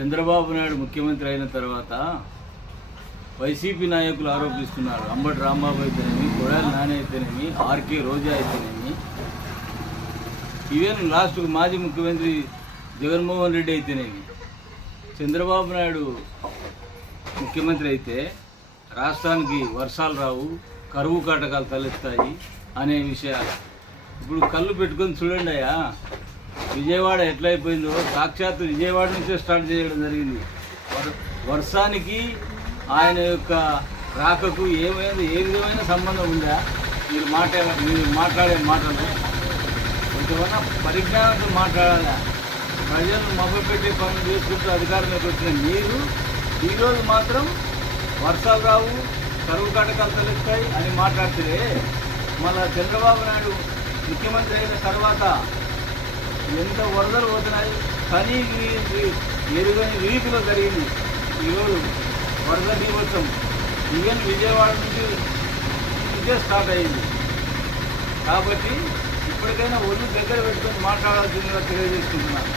చంద్రబాబు నాయుడు ముఖ్యమంత్రి అయిన తర్వాత వైసీపీ నాయకులు ఆరోపిస్తున్నారు. అంబటి రాంబాబు అయితేనేమి, కొడాలి నాని అయితేనేమి, ఆర్కే రోజా అయితేనేమి, ఈవెన్ లాస్ట్కు మాజీ ముఖ్యమంత్రి జగన్మోహన్ రెడ్డి అయితేనేమి, చంద్రబాబు నాయుడు ముఖ్యమంత్రి అయితే రాష్ట్రానికి వర్షాలు రావు, కరువు కాటకాలు తలెత్తాయి అనే విషయాలు ఇప్పుడు కళ్ళు పెట్టుకొని చూడండి అయ్యా. విజయవాడ ఎట్లయిపోయిందో సాక్షాత్తు విజయవాడ నుంచే స్టార్ట్ చేయడం జరిగింది. వర్షానికి ఆయన యొక్క రాకకు ఏ విధమైన సంబంధం ఉందా? మీరు మాట్లాడే మాటలు కొంచెమన్నా పరిజ్ఞానంతో మాట్లాడాలా? ప్రజలను మభ్యపెట్టే పనులు చేసుకుంటూ అధికారంలోకి వచ్చిన మీరు ఈరోజు మాత్రం వర్షాలు రావు, కరువు కాటకాలు తలెత్తాయి అని మాట్లాడితే, మళ్ళా చంద్రబాబు నాయుడు ముఖ్యమంత్రి అయిన తర్వాత ఎంత వరదలు పోతున్నాయి, కానీ ఎరుగని రీతిలో జరిగింది. ఈరోజు వరద బీభత్సం ఈవెన్ విజయవాడ నుంచే స్టార్ట్ అయ్యింది. కాబట్టి ఇప్పటికైనా ఒళ్ళు దగ్గర పెట్టుకొని మాట్లాడాల్సిందిగా తెలియజేసుకుంటున్నాను.